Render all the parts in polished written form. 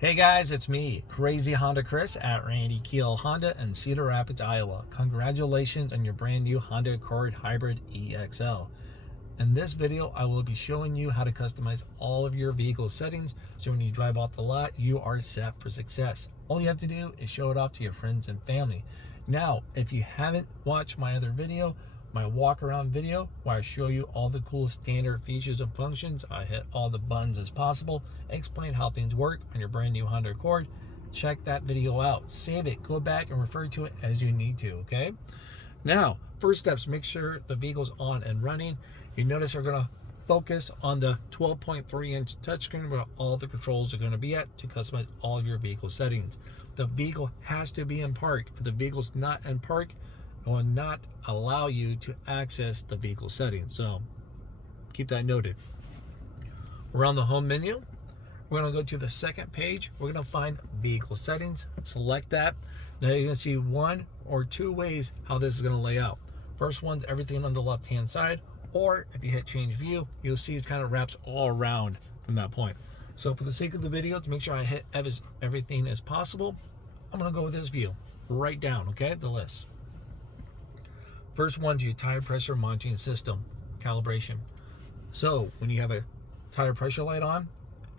Hey guys, it's me, Crazy Honda Chris at Randy Kuehl Honda in Cedar Rapids, Iowa. Congratulations on your brand new Honda Accord Hybrid EXL. In this video, I will be showing you how to customize all of your vehicle settings so when you drive off the lot, you are set for success. All you have to do is show it off to your friends and family. Now, if you haven't watched my other video, my walk around video where I show you all the cool standard features and functions, I hit all the buttons as possible, explain how things work on your brand new Honda Accord. Check that video out, save it, go back and refer to it as you need to, okay? Now, first steps, make sure the vehicle's on and running. You notice we're gonna focus on the 12.3-inch touchscreen where all the controls are gonna be at to customize all of your vehicle settings. The vehicle has to be in park. If the vehicle's not in park, it will not allow you to access the vehicle settings. So keep that noted. We're on the home menu. We're going to go to the second page. We're going to find vehicle settings. Select that. Now you're going to see one or two ways how this is going to lay out. First one's everything on the left hand side, or if you hit change view, you'll see it kind of wraps all around from that point. So for the sake of the video, to make sure I hit everything as possible, I'm going to go with this view right down, okay, the list. First one's your tire pressure monitoring system calibration. So when you have a tire pressure light on,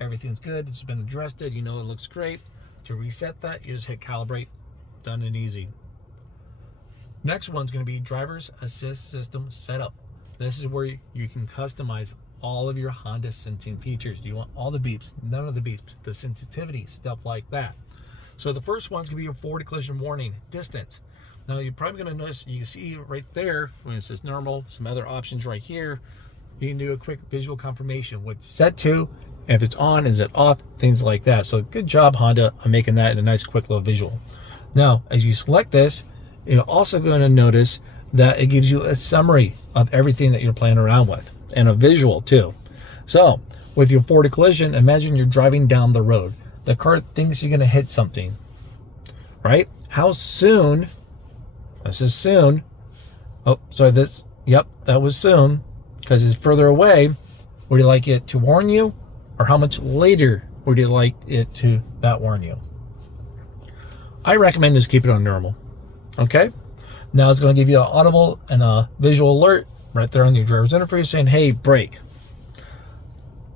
everything's good, it's been adjusted, you know it looks great. To reset that, you just hit calibrate, done and easy. Next one's going to be driver's assist system setup. This is where you can customize all of your Honda sensing features. Do you want all the beeps, none of the beeps, the sensitivity, stuff like that. So the first one's going to be your forward collision warning distance. Now you're probably going to notice, you can see right there when it says normal, some other options right here. You can do a quick visual confirmation, what's set to, if it's on, is it off, things like that. So good job Honda on making that a nice quick little visual. Now as you select this, you're also going to notice that it gives you a summary of everything that you're playing around with and a visual too. So with your forward collision, imagine you're driving down the road. The car thinks you're going to hit something, right? How soon? This is soon. Oh, sorry, yep, that was soon because it's further away. Would you like it to warn you, or how much later would you like it to not warn you? I recommend just keep it on normal. Okay. Now it's going to give you an audible and a visual alert right there on your driver's interface saying, hey, brake.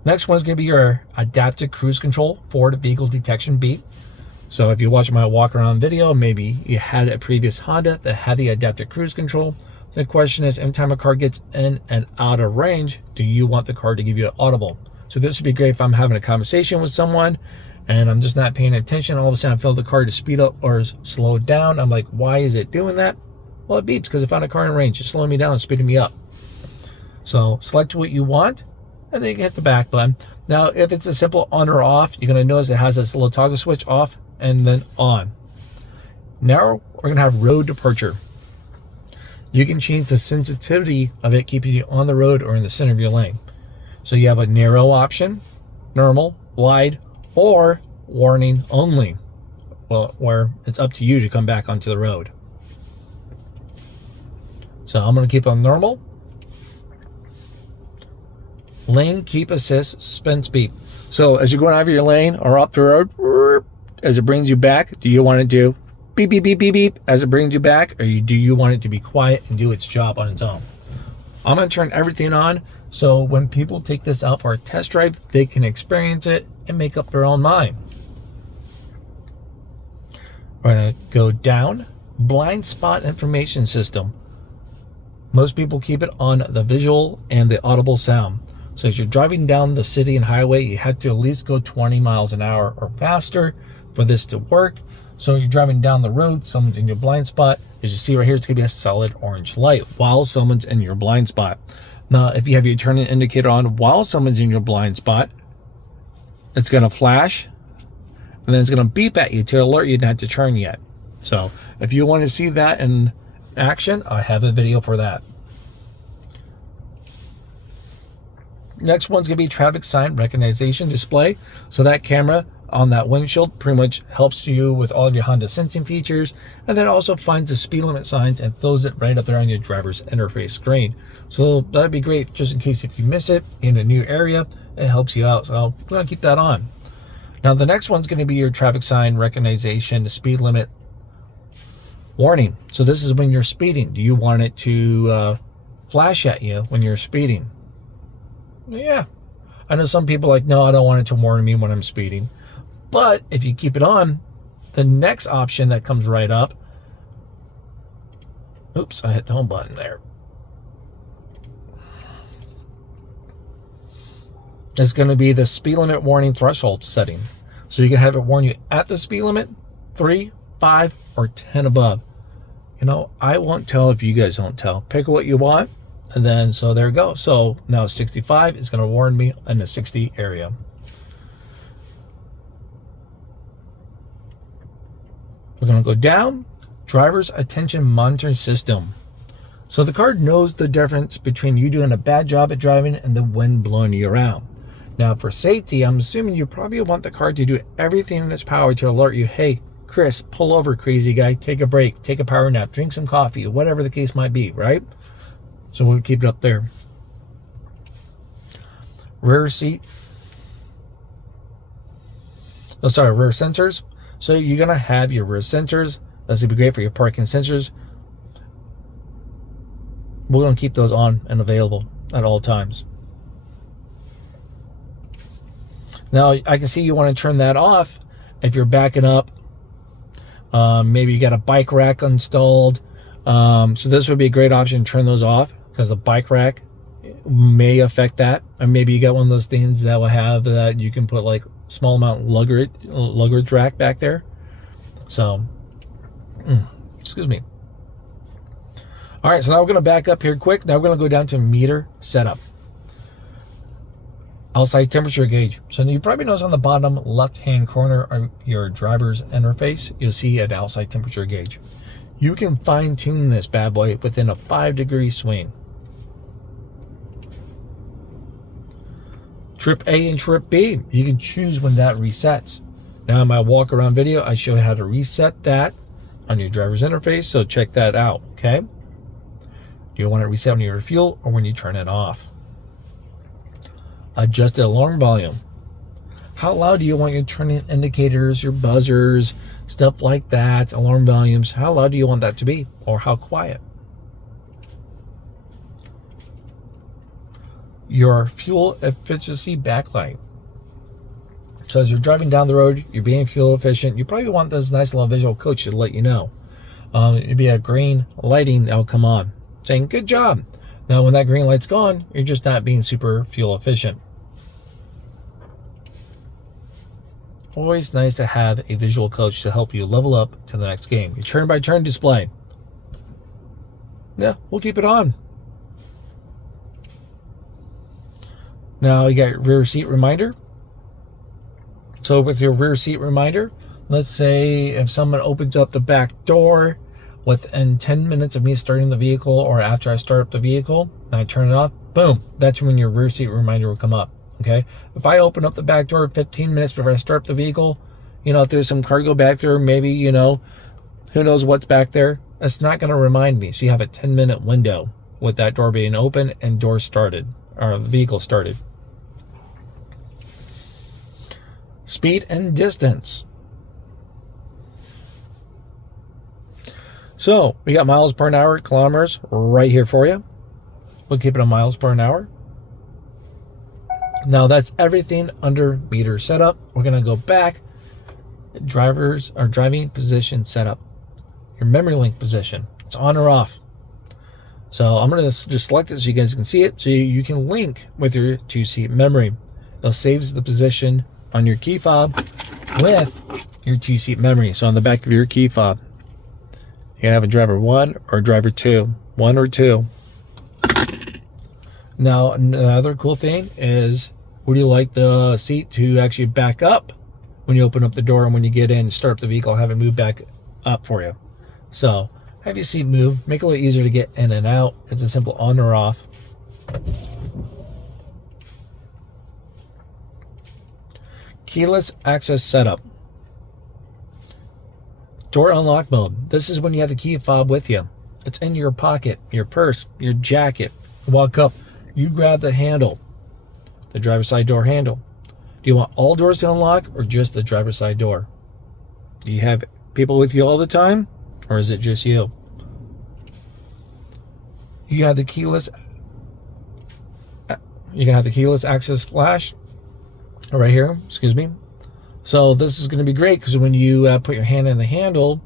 Next one is going to be your adaptive cruise control forward vehicle detection beep. So if you watch my walk around video, maybe you had a previous Honda that had the adaptive cruise control. The question is, every time a car gets in and out of range, do you want the car to give you an audible? So this would be great if I'm having a conversation with someone and I'm just not paying attention. All of a sudden I feel the car to speed up or slow down. I'm like, why is it doing that? Well, it beeps because I found a car in range. It's slowing me down and speeding me up. So select what you want and then you can hit the back button. Now, if it's a simple on or off, you're going to notice it has this little toggle switch off and then on. Now we're going to have road departure. You can change the sensitivity of it, keeping you on the road or in the center of your lane. So you have a narrow option, normal, wide, or warning only. Well, where it's up to you to come back onto the road. So I'm going to keep on normal. Lane keep assist suspense beep. So as you're going out of your lane or up the road, as it brings you back, do you want it to beep, beep, beep, beep, beep as it brings you back, or do you want it to be quiet and do its job on its own? I'm going to turn everything on so when people take this out for a test drive, they can experience it and make up their own mind. We're going to go down. Blind spot information system. Most people keep it on the visual and the audible sound. So as you're driving down the city and highway, you have to at least go 20 miles an hour or faster for this to work. So you're driving down the road, someone's in your blind spot. As you see right here, it's going to be a solid orange light while someone's in your blind spot. Now, if you have your turning indicator on while someone's in your blind spot, it's going to flash and then it's going to beep at you to alert you not to turn yet. So if you want to see that in action, I have a video for that. Next one's going to be traffic sign recognition display. So that camera on that windshield pretty much helps you with all of your Honda sensing features, and then also finds the speed limit signs and throws it right up there on your driver's interface screen. So that'd be great just in case if you miss it in a new area, it helps you out. So I'm going to keep that on. Now the next one's going to be your traffic sign recognition, speed limit warning. So this is when you're speeding. Do you want it to flash at you when you're speeding? Yeah. I know some people are like, no, I don't want it to warn me when I'm speeding. But if you keep it on, the next option that comes right up, oops, I hit the home button there. It's going to be the speed limit warning threshold setting. So you can have it warn you at the speed limit, 3, 5, or 10 above. You know, I won't tell if you guys don't tell. Pick what you want, and then so there you go. So now 65 is going to warn me in the 60 area. We're going to go down, driver's attention monitoring system. So the car knows the difference between you doing a bad job at driving and the wind blowing you around. Now for safety, I'm assuming you probably want the car to do everything in its power to alert you, hey, Chris, pull over, crazy guy, take a break, take a power nap, drink some coffee, whatever the case might be, right? So we'll keep it up there. Rear seat. Oh, sorry, rear sensors. So you're going to have your rear sensors. That's going to be great for your parking sensors. We're going to keep those on and available at all times. Now, I can see you want to turn that off if you're backing up. Maybe you got a bike rack installed. So this would be a great option to turn those off because the bike rack may affect that. Or maybe you got one of those things that will have that you can put like small amount luggage rack back there. So, excuse me. All right, so now we're going to back up here quick. Now we're going to go down to meter setup. Outside temperature gauge. So you probably notice on the bottom left-hand corner of your driver's interface, you'll see an outside temperature gauge. You can fine-tune this bad boy within a 5-degree swing. Trip A and Trip B, you can choose when that resets. Now in my walk-around video, I show you how to reset that on your driver's interface, so check that out, okay? You want it reset when you refuel or when you turn it off. Adjusted alarm volume. How loud do you want your turning indicators, your buzzers, stuff like that, alarm volumes? How loud do you want that to be, or how quiet? Your fuel efficiency backlight. So as you're driving down the road, you're being fuel efficient. You probably want this nice little visual coach to let you know. It'd be a green lighting that will come on, saying good job. Now when that green light's gone, you're just not being super fuel efficient. Always nice to have a visual coach to help you level up to the next game. Your turn-by-turn display. Yeah, we'll keep it on. Now you got your rear seat reminder. So with your rear seat reminder, let's say if someone opens up the back door within 10 minutes of me starting the vehicle or after I start up the vehicle and I turn it off, boom, that's when your rear seat reminder will come up. Okay, if I open up the back door 15 minutes before I start up the vehicle, you know, if there's some cargo back there, maybe, you know, who knows what's back there, it's not going to remind me. So you have a 10-minute window with that door being open and door started, or the vehicle started. Speed and distance. So we got miles per hour, kilometers right here for you. We'll keep it on miles per hour. Now that's everything under meter setup. We're going to go back. Drivers or driving position setup. Your memory link position. It's on or off. So I'm going to just select it so you guys can see it. So you can link with your 2-seat memory. That saves the position on your key fob with your 2-seat memory. So on the back of your key fob, you can have a driver 1 or driver 2. 1 or 2. Now, another cool thing is, would you like the seat to actually back up when you open up the door, and when you get in, start up the vehicle, have it move back up for you? So, have your seat move, make it a little easier to get in and out. It's a simple on or off. Keyless access setup. Door unlock mode. This is when you have the key fob with you. It's in your pocket, your purse, your jacket. Walk up. You grab the handle, the driver's side door handle. Do you want all doors to unlock or just the driver's side door? Do you have people with you all the time, or is it just you? You have the keyless. You can have the keyless access flash right here. Excuse me. So this is going to be great because when you put your hand in the handle,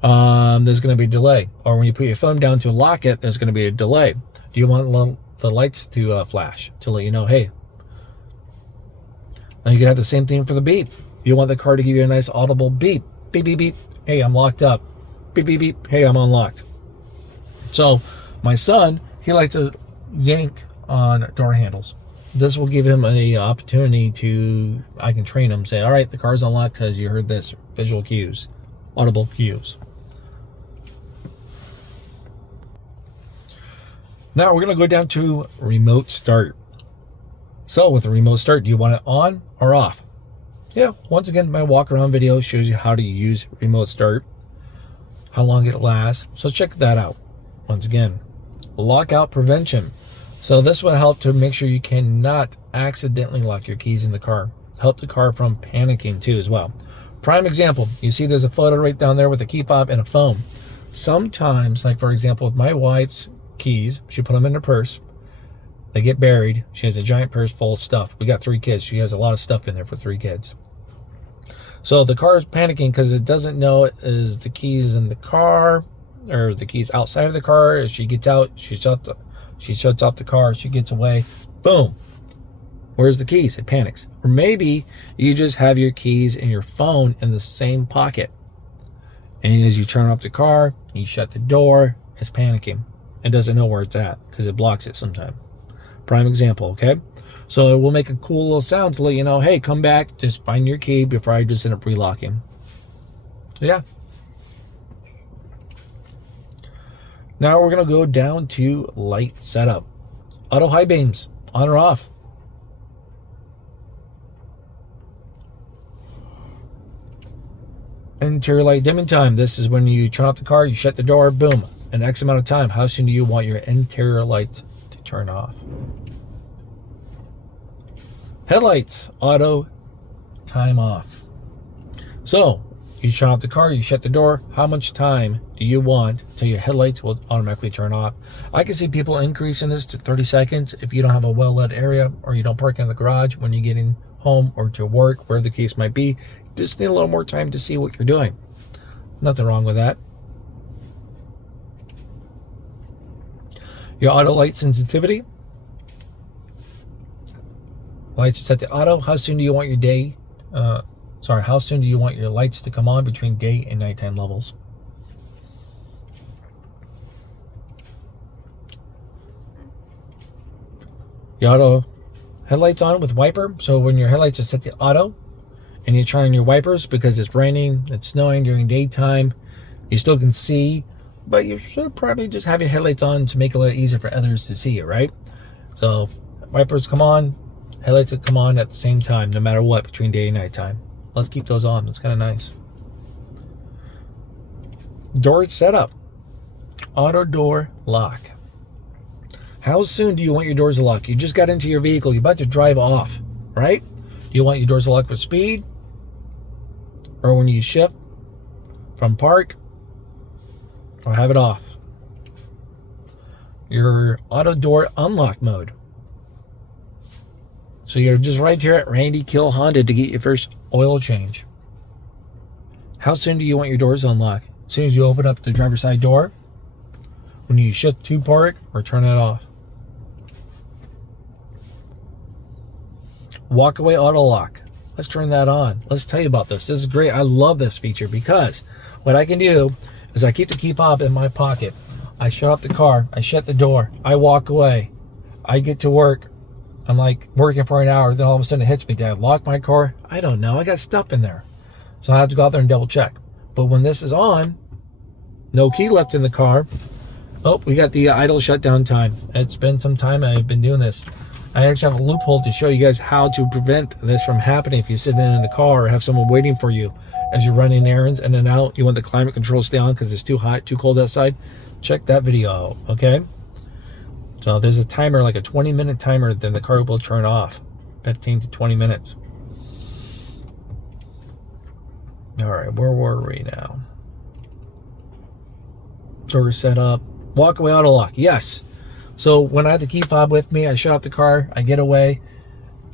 there's going to be a delay. Or when you put your thumb down to lock it, there's going to be a delay. Do you want the lights to flash to let you know, hey? And you can have the same thing for the beep. You want the car to give you a nice audible beep. Beep, beep, beep. Hey, I'm locked up. Beep, beep, beep. Hey, I'm unlocked. So my son, he likes to yank on door handles. This will give him an opportunity to, I can train him, say, all right, the car's unlocked because you heard this. Visual cues, audible cues. Now we're going to go down to remote start. So with the remote start, do you want it on or off? Yeah, once again, my walk around video shows you how to use remote start, how long it lasts. So check that out. Once again, lockout prevention. So this will help to make sure you cannot accidentally lock your keys in the car. Help the car from panicking too as well. Prime example, you see there's a photo right down there with a key fob and a phone. Sometimes, like for example, with my wife's keys, she put them in her purse. They get buried. She has a giant purse full of stuff. We got 3 kids. She has a lot of stuff in there for 3 kids. So the car is panicking because it doesn't know is the keys in the car or the keys outside of the car. As she gets out, she shuts off the car. She gets away. Boom. Where's the keys? It panics. Or maybe you just have your keys and your phone in the same pocket. And as you turn off the car, you shut the door, it's panicking. It doesn't know where it's at because it blocks it sometimes. Prime example, okay? So it will make a cool little sound to let you know, hey, come back, just find your key before I just end up relocking. So yeah. Now we're going to go down to light setup. Auto high beams, on or off. Interior light dimming time. This is when you turn off the car, you shut the door, boom. An X amount of time. How soon do you want your interior lights to turn off? Headlights, auto, time off. So you turn off the car, you shut the door. How much time do you want till your headlights will automatically turn off? I can see people increasing this to 30 seconds if you don't have a well-lit area or you don't park in the garage when you're getting home or to work, where the case might be. Just need a little more time to see what you're doing. Nothing wrong with that. Your auto light sensitivity. Lights set to auto. How soon do you want your how soon do you want your lights to come on between day and nighttime levels? Your auto headlights on with wiper. So when your headlights are set to auto and you turn on your wipers because it's raining, it's snowing during daytime, you still can see, but you should probably just have your headlights on to make it a little easier for others to see it, right? So wipers come on, headlights will come on at the same time, no matter what, between day and nighttime. Let's keep those on. That's kind of nice. Door setup. Auto door lock. How soon do you want your doors to lock? You just got into your vehicle. You're about to drive off, right? Do you want your doors to lock with speed? Or when you shift from park? Or have it off? Your auto door unlock mode. So you're just right here at Randy Kuehl Honda to get your first oil change. How soon do you want your doors unlocked? As soon as you open up the driver's side door, when you shift to park, or turn it off. Walk away auto lock. Let's turn that on. Let's tell you about this. This is great. I love this feature because what I can do is I keep the key fob in my pocket. I shut off the car. I shut the door. I walk away. I get to work. I'm like working for an hour. Then all of a sudden it hits me. Did I lock my car? I don't know. I got stuff in there. So I have to go out there and double check. But when this is on, no key left in the car. Oh, we got the idle shutdown time. It's been some time I've been doing this. I actually have a loophole to show you guys how to prevent this from happening if you're sitting in the car or have someone waiting for you as you're running errands in and out. You want the climate control to stay on because it's too hot, too cold outside. Check that video out, okay? So there's a timer, like a 20-minute timer, then the car will turn off. 15 to 20 minutes. All right, where were we now? Door set up. Walk away auto lock. Yes. So when I have the key fob with me, I shut off the car, I get away,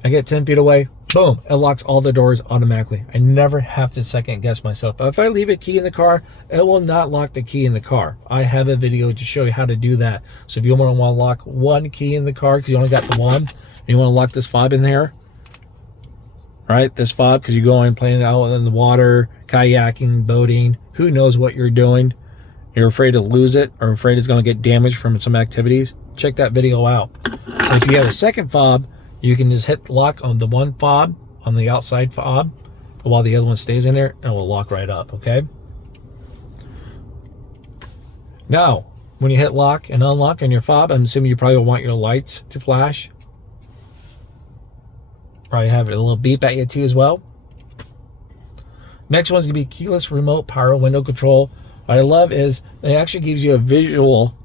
I get 10 feet away, boom, it locks all the doors automatically. I never have to second guess myself. But if I leave a key in the car, it will not lock the key in the car. I have a video to show you how to do that. So if you want to lock one key in the car because you only got the one, and you want to lock this fob in there, right? This fob, because you're going playing out in the water, kayaking, boating, who knows what you're doing. You're afraid to lose it or afraid it's going to get damaged from some activities, check that video out. If you have a second fob, you can just hit lock on the one fob, on the outside fob, while the other one stays in there, and it will lock right up, okay? Now, when you hit lock and unlock on your fob, I'm assuming you probably want your lights to flash. Probably have a little beep at you too as well. Next one's going to be keyless remote power window control. What I love is it actually gives you a visual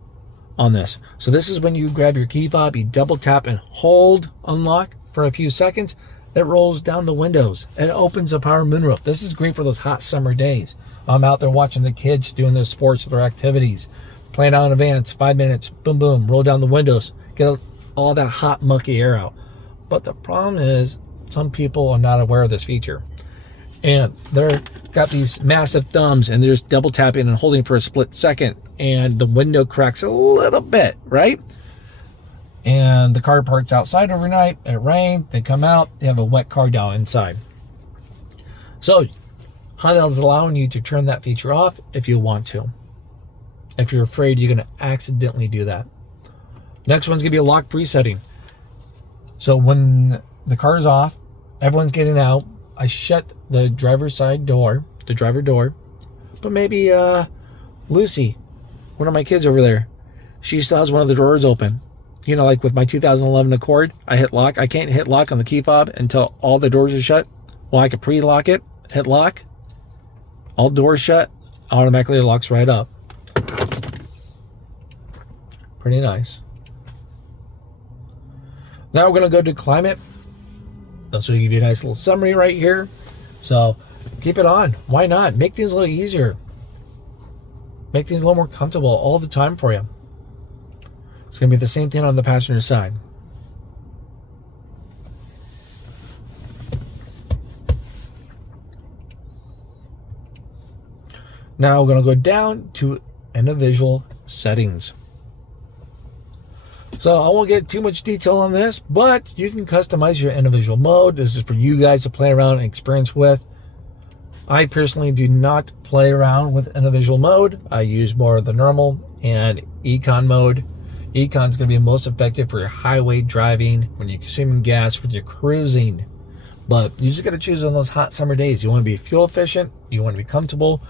on this. So this is when you grab your key fob, you double tap and hold unlock for a few seconds. It rolls down the windows and it opens the power moonroof. This is great for those hot summer days. I'm out there watching the kids doing their sports, their activities, playing out in advance, 5 minutes, boom, boom, roll down the windows, get all that hot, mucky air out. But the problem is some people are not aware of this feature. And they're got these massive thumbs and they're just double tapping and holding for a split second, and the window cracks a little bit, right? And the car parks outside overnight, it rained, they come out, they have a wet car down inside. So Honda is allowing you to turn that feature off if you want to. If you're afraid you're going to accidentally do that. Next one's going to be a lock presetting. So when the car is off, everyone's getting out, I shut the driver's side door, the driver door, but maybe Lucy, one of my kids over there, she still has one of the doors open. You know, like with my 2011 Accord, I hit lock. I can't hit lock on the key fob until all the doors are shut. Well, I can pre-lock it, hit lock, all doors shut, automatically it locks right up. Pretty nice. Now we're going to go to climate. So give you a nice little summary right here. So keep it on. Why not? Make things a little easier. Make things a little more comfortable all the time for you. It's going to be the same thing on the passenger side. Now we're going to go down to individual settings. So I won't get too much detail on this, but you can customize your individual mode. This is for you guys to play around and experience with. I personally do not play around with individual mode. I use more of the normal and econ mode. Econ is going to be most effective for your highway driving, when you're consuming gas, when you're cruising. But you just got to choose on those hot summer days. You want to be fuel efficient. You want to be comfortable.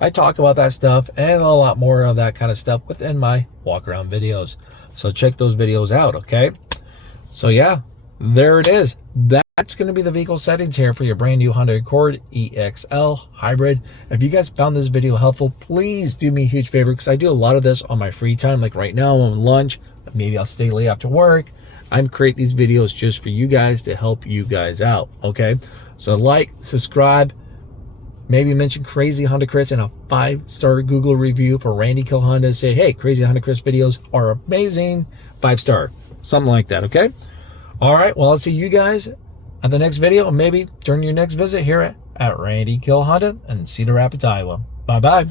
I talk about that stuff and a lot more of that kind of stuff within my walk around videos. So check those videos out, okay? So yeah, there it is. That's going to be the vehicle settings here for your brand new Honda Accord EXL Hybrid. If you guys found this video helpful, please do me a huge favor, because I do a lot of this on my free time. Like right now, I'm on lunch. Maybe I'll stay late after work. I'm create these videos just for you guys to help you guys out, okay? So like, subscribe, maybe mention Crazy Honda Chris in a 5-star Google review for Randy Kuehl Honda. Say, hey, Crazy Honda Chris videos are amazing. 5-star. Something like that, okay? All right, well, I'll see you guys at the next video, and maybe during your next visit here at Randy Kuehl Honda in Cedar Rapids, Iowa. Bye-bye.